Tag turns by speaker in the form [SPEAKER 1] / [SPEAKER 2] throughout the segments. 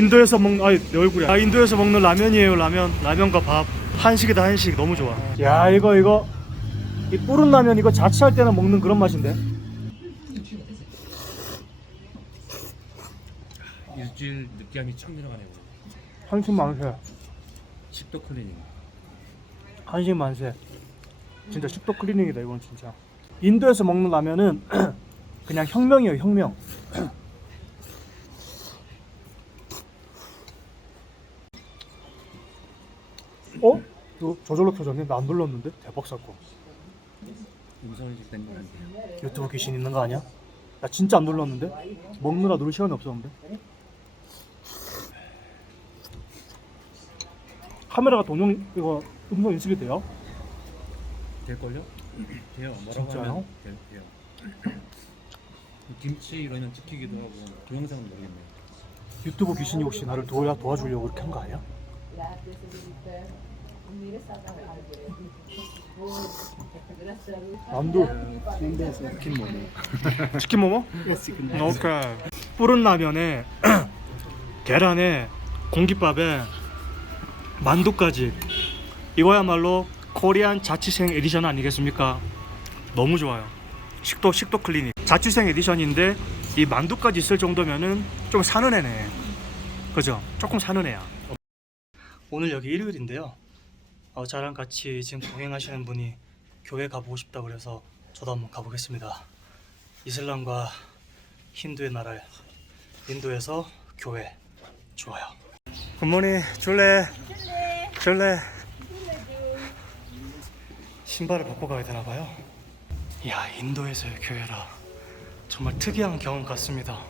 [SPEAKER 1] 인도에서 먹는 아니 내 얼굴이야. 아, 인도에서 먹는 라면이에요 라면. 라면과 밥. 한식이다 한식 너무 좋아. 야 이거 이거 이 뿌른 라면 이거 자취할 때나 먹는 그런 맛인데.
[SPEAKER 2] 일주일 느끼함이 쫙 내려가네요.
[SPEAKER 1] 한식 만세.
[SPEAKER 2] 식도 클리닝.
[SPEAKER 1] 한식 만세. 진짜 식도 클리닝이다 이건 진짜. 인도에서 먹는 라면은 그냥 혁명이에요 혁명. 어? 이거 저절로 켜졌네. 나 안 눌렀는데 대박 사건.
[SPEAKER 2] 음성을 거 같아요.
[SPEAKER 1] 유튜브 귀신 있는 거 아니야? 나 진짜 안 눌렀는데 먹느라 누를 시간이 없었는데 카메라가 동영 이거 음성 인식이 돼요?
[SPEAKER 2] 될걸요? 돼요. 뭐라고
[SPEAKER 1] 진짜요?
[SPEAKER 2] 하면 돼요. 돼요. 김치 이런 찍히기도 하고 동영상은 모르겠네요.
[SPEAKER 1] 유튜브 귀신이 혹시 나를 도와 도와주려고 이렇게 한 거 아니야? 안도
[SPEAKER 2] 치킨 모모.
[SPEAKER 1] 치킨 모모? 오케이 뿌른 라면에 계란에 공깃밥에 만두까지 이거야말로 코리안 자취생 에디션 아니겠습니까? 너무 좋아요. 식도 식도 클리닉 자취생 에디션인데 이 만두까지 있을 정도면은 좀 사는 애네. 그죠? 조금 사는 애야. 오늘 여기 일요일인데요. 어, 저랑 같이 지금 동행하시는 분이 교회 가보고 싶다 그래서 저도 한번 가보겠습니다. 이슬람과 힌두의 나라 인도에서 교회 좋아요. 굿모닝 줄래 줄래 신발을 벗고 가야 되나 봐요. 야 인도에서의 교회라 정말 특이한 경험 같습니다.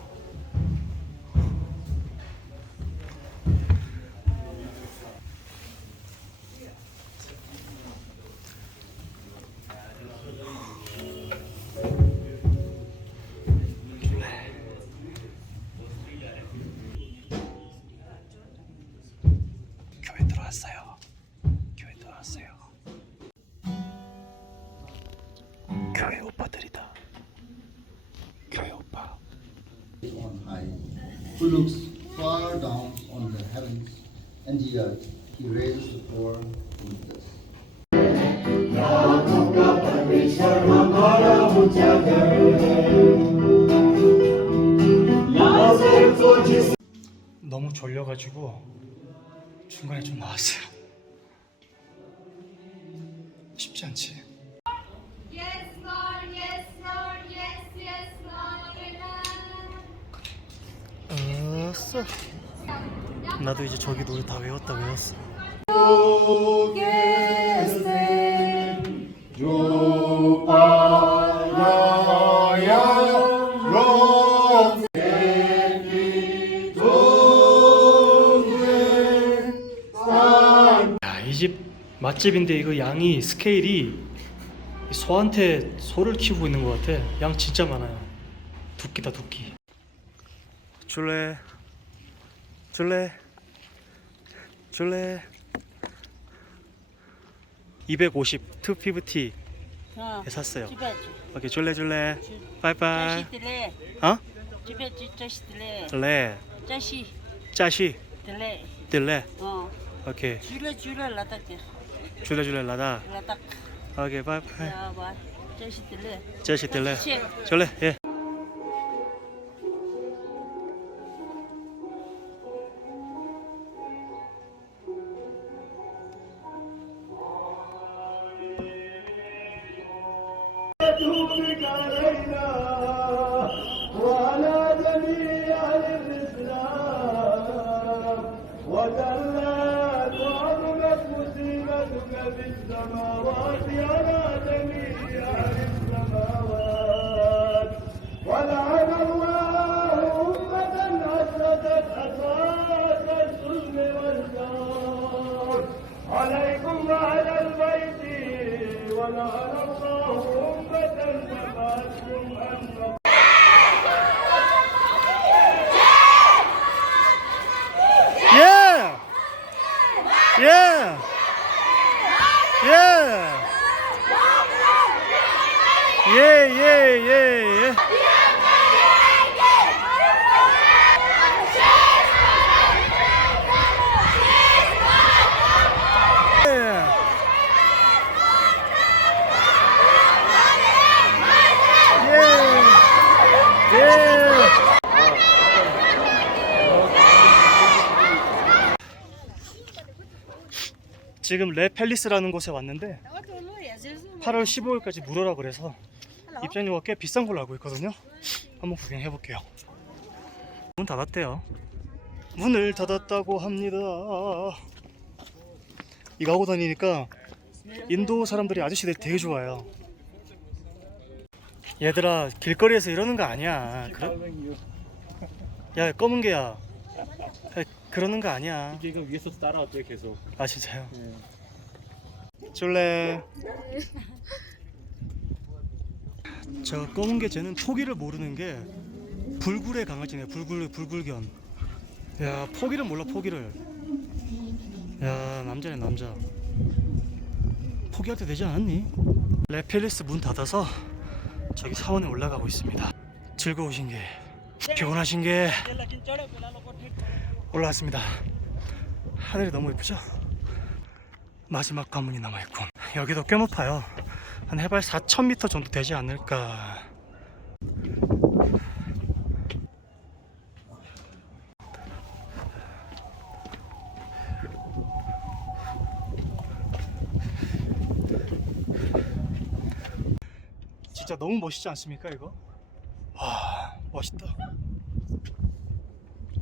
[SPEAKER 1] 교회 오빠들이다. 교회 오빠.
[SPEAKER 3] on high, who looks far down on the heavens and the earth. He raises the poor with this.
[SPEAKER 1] 너무 졸려가지고 중간에 좀 나왔어요. 쉽지 않지. 어서. 나도 이제 저기 노래 다 외웠다 외웠어. 야, 이 집 맛집인데 이거 양이 스케일이 이 소한테 소를 키우고 있는 것 같아. 양 진짜 많아요. 두끼다 두끼. 줄래? 줄래? 줄래? 250 250에
[SPEAKER 4] 어,
[SPEAKER 1] 샀어요.
[SPEAKER 4] 집에 주-
[SPEAKER 1] 오케이 줄래 줄래. 바이바이.
[SPEAKER 4] 자식 들래
[SPEAKER 1] 어?
[SPEAKER 4] 집에 주- 자식 들래
[SPEAKER 1] 줄래.
[SPEAKER 4] 자식
[SPEAKER 1] 짜시
[SPEAKER 4] 들래
[SPEAKER 1] 들래.
[SPEAKER 4] 어
[SPEAKER 1] 오케이.
[SPEAKER 4] 줄래 줄래 라닥게
[SPEAKER 1] 줄래 줄래 라다.
[SPEAKER 4] 라닥
[SPEAKER 1] 오케이 바이바이.
[SPEAKER 4] 야 봐 자식 들래
[SPEAKER 1] 짜시 들래.
[SPEAKER 4] 자식.
[SPEAKER 1] 줄래. 예. 지금 레 팰리스라는 곳에 왔는데 8월 15일까지 무료라 그래서 입장료가 꽤 비싼 걸로 알고 있거든요. 한번 구경해 볼게요. 문 닫았대요. 문을 닫았다고 합니다. 이거 하고 다니니까 인도 사람들이 아저씨들 되게 좋아요. 얘들아 길거리에서 이러는 거 아니야. 그래? 야 검은 개야. 야, 그러는 거 아니야.
[SPEAKER 2] 이게 그 위에서 따라왔대 계속.
[SPEAKER 1] 아 진짜요? 줄래? 저 검은 게 쟤는 포기를 모르는 게 불굴의 강아지네. 불굴 불굴견. 야 포기를 몰라 포기를. 야 남자네 남자. 포기할 때 되지 않았니? 레펠리스 문 닫아서 저기 사원에 올라가고 있습니다. 즐거우신 게 피곤하신 게 올라왔습니다. 하늘이 너무 예쁘죠? 마지막 관문이 남아있군. 여기도 꽤 높아요. 한 해발 4,000m 정도 되지 않을까. 진짜 너무 멋있지 않습니까 이거? 와 멋있다.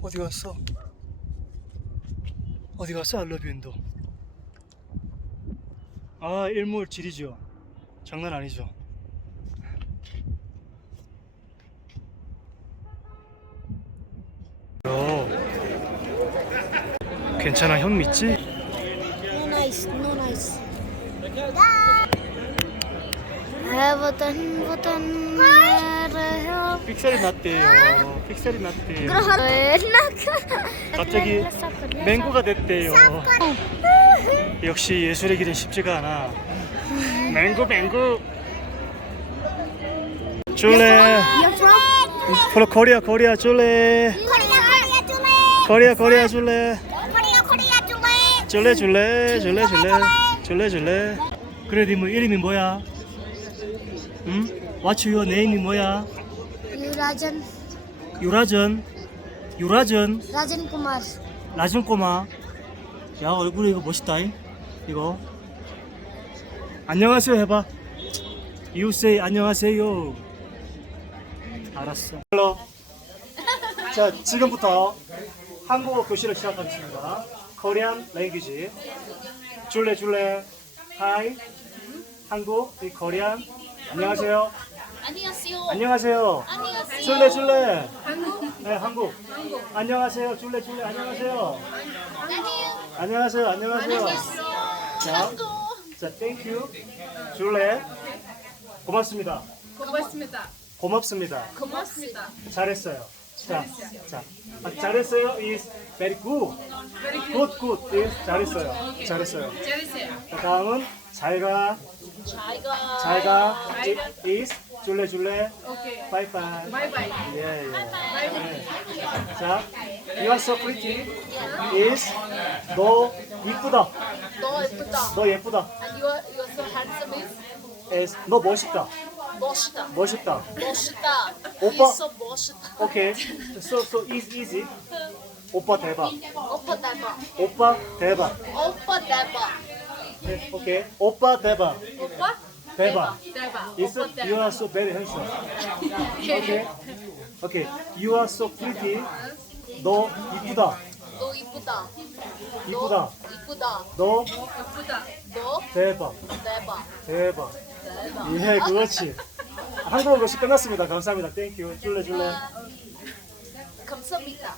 [SPEAKER 1] 어디 갔어? 어디 갔어 알러뷰 인도? 아 일몰 질이죠 장난 아니죠 어. 괜찮아 형 믿지?
[SPEAKER 5] No nice, no nice. है वतन वतन मेरा
[SPEAKER 1] 픽셀이 났대요 픽셀이 났대요
[SPEAKER 5] है
[SPEAKER 1] 갑자기 맹고가 됐대요 역시 예술의 길은 쉽지가 않아 맹고 맹고 줄래
[SPEAKER 5] You're from
[SPEAKER 1] 프로 코리아 코리아 줄래
[SPEAKER 5] Korea, Korea, Chule.
[SPEAKER 1] 코리아 코리아 줄래
[SPEAKER 5] Korea, Korea, Chule.
[SPEAKER 1] 줄래 줄래 줄래 줄래 줄래 줄래 그래 니뭐 이름이 뭐야? 응? What's your name이 뭐야?
[SPEAKER 5] Rajan,
[SPEAKER 1] 유라전? 유라전?
[SPEAKER 5] Rajan Kumar.
[SPEAKER 1] 라전 꼬마. 야 얼굴이 이거 멋있다잉? 이거. 안녕하세요 해봐. You say 안녕하세요. 알았어. 헬로. 자 지금부터 한국어 교실을 시작하겠습니다. 코리안 랭귀지 줄래 줄래? 하이 한국 이 코리 안 안녕하세요.
[SPEAKER 6] 안녕하세요.
[SPEAKER 1] 안녕하세요.
[SPEAKER 6] 안녕하세요.
[SPEAKER 1] 줄래 줄래. 한국? 네 한국. 안녕하세요. 줄래 줄래. 안녕하세요. 안녕하세요. 안녕하세요. 자, 자 땡큐 줄래. 고맙습니다.
[SPEAKER 7] 고맙습니다.
[SPEAKER 1] 고맙습니다.
[SPEAKER 7] 고맙습니다.
[SPEAKER 1] 잘했어요. 자, 자. 아, 잘했어요 is very good. Good. Good is 잘했어요. 잘했어요.
[SPEAKER 7] 잘했어요.
[SPEAKER 1] 자, 다음은 잘가
[SPEAKER 6] 잘가.
[SPEAKER 1] 잘가 is 줄래 줄래
[SPEAKER 7] 오케이.
[SPEAKER 1] 바이바이
[SPEAKER 7] 바이바이.
[SPEAKER 1] 예, 예. 네. 자, you are so pretty. is 너 이쁘다.
[SPEAKER 6] 너 예쁘다.
[SPEAKER 1] 너 예쁘다.
[SPEAKER 6] And you are you are so handsome. Is
[SPEAKER 1] is 너 멋있다.
[SPEAKER 6] 멋있다.
[SPEAKER 1] 멋있다.
[SPEAKER 6] 멋있다.
[SPEAKER 1] 오빠.
[SPEAKER 6] He's so 멋있다.
[SPEAKER 1] 오케이. so so is easy. 오빠 대박.
[SPEAKER 6] 오빠 대박.
[SPEAKER 1] 오빠 대박.
[SPEAKER 6] 오빠 대박.
[SPEAKER 1] 네, 오케이. 오빠 대박.
[SPEAKER 7] 오빠
[SPEAKER 1] 대박.
[SPEAKER 7] 대박. 오빠
[SPEAKER 1] you are so very handsome. 오케이. 오케이. you are so pretty. 너 이쁘다.
[SPEAKER 6] 너 이쁘다.
[SPEAKER 1] 이쁘다.
[SPEAKER 6] 이쁘다.
[SPEAKER 1] 너
[SPEAKER 7] 예쁘다.
[SPEAKER 6] 너
[SPEAKER 1] 대박.
[SPEAKER 6] 대박.
[SPEAKER 1] 대박.
[SPEAKER 6] 대박.
[SPEAKER 1] 예, 그렇지. 한국어 교시 끝났습니다. 감사합니다. 땡큐. 줄래 줄래.
[SPEAKER 6] 감사합니다.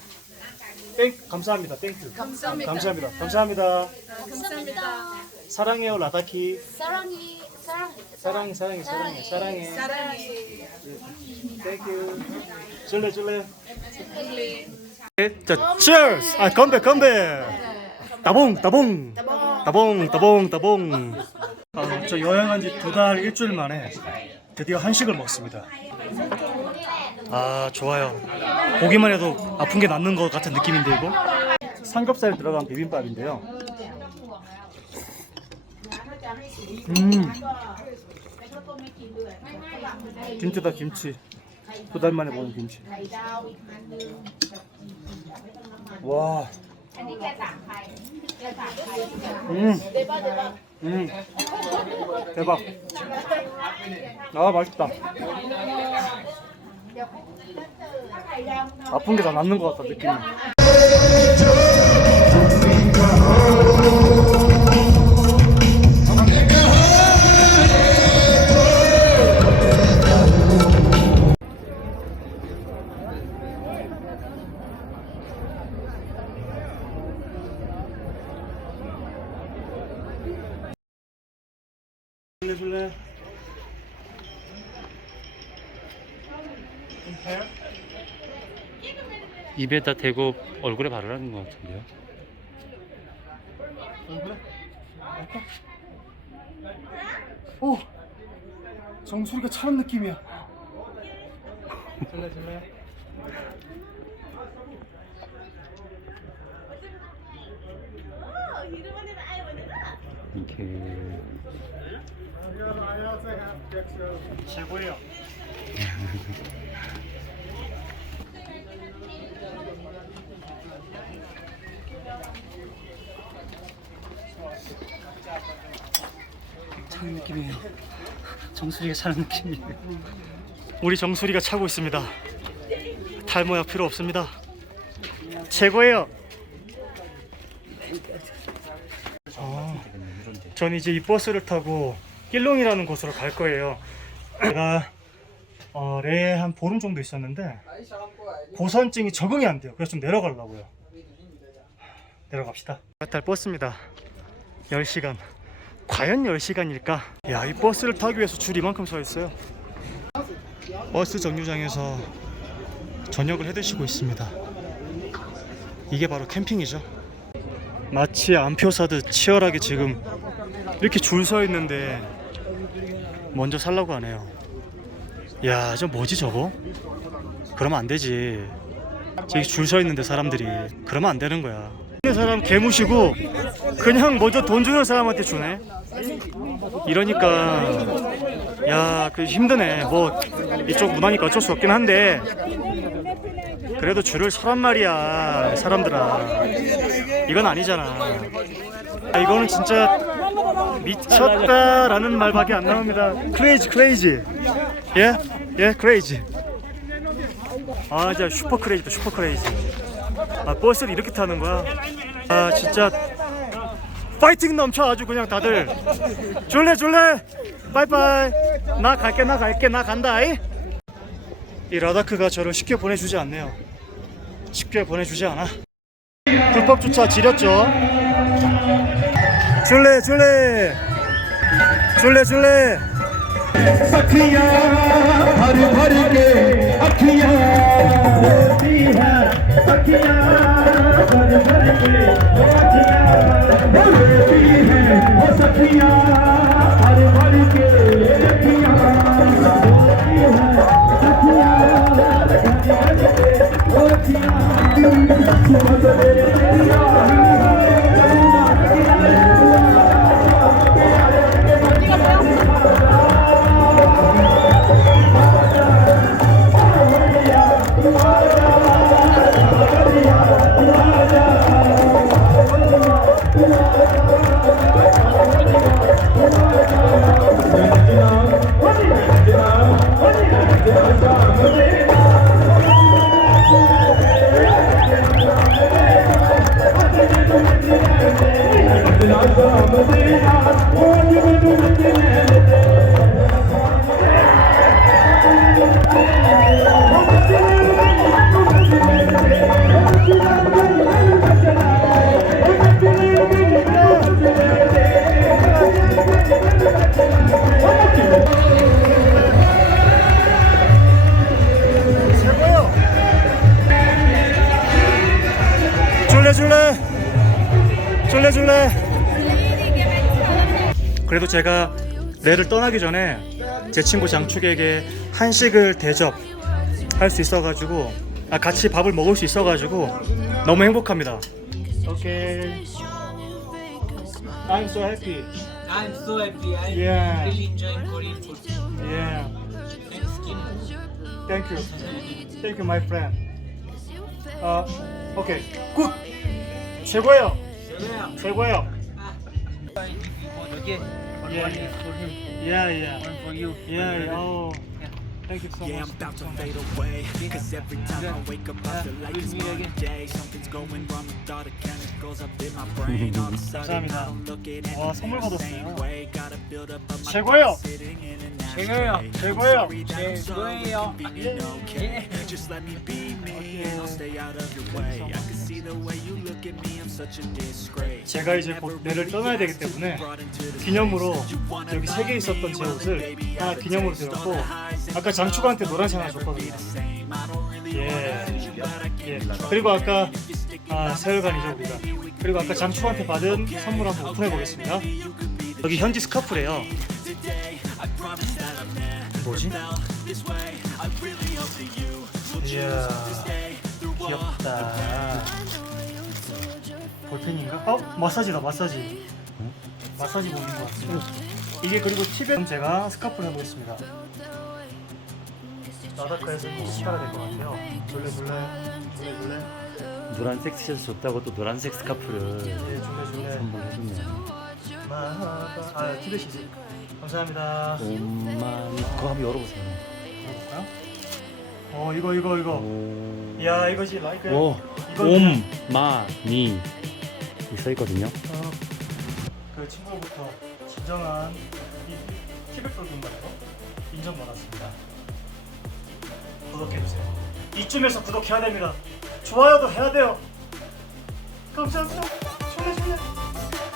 [SPEAKER 1] 땡 감사합니다. 땡큐.
[SPEAKER 7] 감사합니다.
[SPEAKER 1] 감사합니다. 감사합니다.
[SPEAKER 7] 감사합니다.
[SPEAKER 1] 사랑해요 라다키.
[SPEAKER 6] 사랑이 사랑
[SPEAKER 1] 사랑 사랑해 사랑해 사랑해.
[SPEAKER 7] 사랑해.
[SPEAKER 1] 땡큐. 줄래 줄래.
[SPEAKER 7] 힐리.
[SPEAKER 1] 자, cheers. 아, 건배 건배. 따봉 따봉. 따봉 따봉 따봉. 아, 저 여행한 지 두 달 일주일 만에 드디어 한식을 먹습니다. 아 좋아요. 보기만 해도 아픈 게 낫는 것 같은 느낌인데 이거. 삼겹살 들어간 비빔밥인데요. 음. 김치다 김치. 두 달 만에 보는 김치. 와 음. 음. 대박. 아 맛있다. 아픈 게 다 낫는 것 같다 느낌이. 술래.
[SPEAKER 2] 입에다 대고 얼굴에 바르라는 것 같은데요.
[SPEAKER 1] 오 정수리가 차는 느낌이야. 술래 술래.
[SPEAKER 2] 이렇게
[SPEAKER 1] 최고예요. 차는 느낌이에요. 정수리가 차는 느낌이에요. 우리 정수리가 차고 있습니다. 탈모약 필요 없습니다. 최고예요. 아, 전 이제 이 버스를 타고 낄롱이라는 곳으로 갈 거예요. 제가 어, 레에 한 보름 정도 있었는데 고선증이 적응이 안 돼요. 그래서 좀 내려가려고요. 내려갑시다. 탈 버스입니다. 10시간. 과연 10시간일까? 야, 이 버스를 타기 위해서 줄 이만큼 서 있어요. 버스 정류장에서 저녁을 해 드시고 있습니다. 이게 바로 캠핑이죠. 마치 안표 사듯 치열하게 지금 이렇게 줄 서 있는데 먼저 살라고 하네요. 야, 저 뭐지 저거? 그러면 안 되지. 저기 줄 서 있는데 사람들이 그러면 안 되는 거야. 있는 사람 개무시고 그냥 먼저 돈 주는 사람한테 주네. 이러니까 야, 그 힘드네. 뭐 이쪽 문화니까 어쩔 수 없긴 한데 그래도 줄을 서란 말이야, 사람들아. 이건 아니잖아. 아, 이거는 진짜 미쳤다라는 말밖에 안 나옵니다. 크레이지, 크레이지. 예? 예, 크레이지. 아, 진짜 슈퍼 크레이지다, 슈퍼 크레이지. 아, 버스를 이렇게 타는 거야. 아, 진짜 파이팅 넘쳐 아주 그냥 다들. 줄래, 줄래. 빠이빠이. 나 갈게, 나 갈게, 나 간다. 이, 이 라다크가 저를 쉽게 보내주지 않네요. 쉽게 보내주지 않아. 불법 주차 지렸죠. ਚੁੱਲੇ ਚੁੱਲੇ ਚੁੱਲੇ
[SPEAKER 8] ਚੁੱਲੇ ਸਖੀਆਂ ਭਰ ਭਰ ਕੇ ਅੱਖੀਆਂ ਰੋਦੀ ਹੈ ਸਖੀਆਂ ਭਰ ਭਰ ਕੇ ਅੱਖੀਆਂ ਰੋਦੀ ਹੈ। ਉਹ ਸਖੀਆਂ ਭਰ ਭਰ ਕੇ ਅੱਖੀਆਂ ਰੋਦੀ ਹੈ ਸਖੀਆਂ ਭਰ ਭਰ ਕੇ ਅੱਖੀਆਂ ਰੋਦੀ ਹੈ।
[SPEAKER 1] 줄래 줄래? 줄래 줄래 그래도 제가 내를 떠나기 전에 제 친구 장축에게 한식을 대접할 수 있어가지고 아, 같이 밥을 먹을 수 있어가지고 너무 행복합니다 오케이 I'm so happy
[SPEAKER 9] I'm so happy. I'm
[SPEAKER 1] Yeah.
[SPEAKER 9] really enjoying Korean food.
[SPEAKER 1] yeah
[SPEAKER 9] Thanks, Kim.
[SPEAKER 1] Thank you Thank you my friend 아 오케이 굿 최고예요. 최고예요.
[SPEAKER 9] Okay. One
[SPEAKER 1] Yeah.
[SPEAKER 9] is for him.
[SPEAKER 1] Yeah, yeah.
[SPEAKER 9] One for you.
[SPEAKER 1] Yeah, yeah. Oh, thank you so
[SPEAKER 10] Yeah,
[SPEAKER 1] much.
[SPEAKER 10] I'm about to fade away. Cause every time I wake up, I feel like it's Monday. Something's going wrong with all the chemicals up in my brain. All of a sudden, I
[SPEAKER 1] 감사합니다.
[SPEAKER 10] don't look at it
[SPEAKER 1] 와,
[SPEAKER 10] the
[SPEAKER 1] 선물 받았어요.
[SPEAKER 10] same way. Gotta build up of my
[SPEAKER 1] 최고예요.
[SPEAKER 9] 최고예요.
[SPEAKER 1] 최고예요.
[SPEAKER 9] 최고예요.
[SPEAKER 10] okay. Just let me be me and I'll stay out of your way. I can see the way you look at me. I'm such a disgrace.
[SPEAKER 1] 제가 이제 곧 내를 떠나야 되기 때문에 기념으로 여기 세 개 있었던 제 옷을 하나 기념으로 드렸고 아까 장축한테 노란색 하나 줬거든요. 예. 예. 그리고 아까 아, 세월간이죠 우리가. 그리고 아까 장축한테 받은 선물 한번 오픈해 보겠습니다. 여기 현지 스카프래요. 뭐지? 이야 귀엽다. 볼펜인가? 어? 마사지다 마사지 마사지 보는 것 같아요 이게 그리고 팁은 제가 스카프를 해보겠습니다 나다카에서 시가가 될것 같아요 둘레 둘레 둘레 둘레
[SPEAKER 11] 노란색 티셔츠 줬다고 또 노란색 스카프를
[SPEAKER 1] 예 둘레 둘레
[SPEAKER 11] 선물해줬네.
[SPEAKER 1] 마하바 아 티벳이지 감사합니다
[SPEAKER 11] 엄마 그거 한번 열어보세요.
[SPEAKER 1] 볼까요? 어 이거 이거 이거
[SPEAKER 11] 오.
[SPEAKER 1] 이야 이거지 라이크
[SPEAKER 11] 오.
[SPEAKER 1] 이거는
[SPEAKER 11] 옴마니 써 있거든요.
[SPEAKER 1] 어, 그 친구로부터 진정한 이 티벳 불금가요 인정받았습니다. 구독해주세요. 이쯤에서 구독해야 됩니다. 좋아요도 해야 돼요. 감사합니다. 좋네 좋네.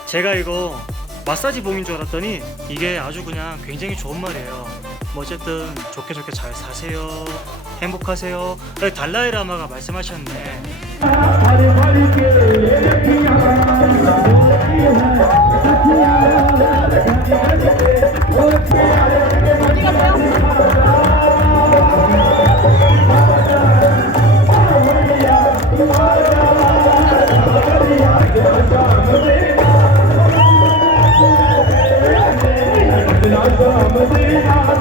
[SPEAKER 1] 제가 이거 마사지 봉인 줄 알았더니 이게 아주 그냥 굉장히 좋은 말이에요. 뭐 어쨌든 좋게 좋게 잘 사세요. 행복하세요. 달라이 라마가 말씀하셨네.
[SPEAKER 8] Thank you.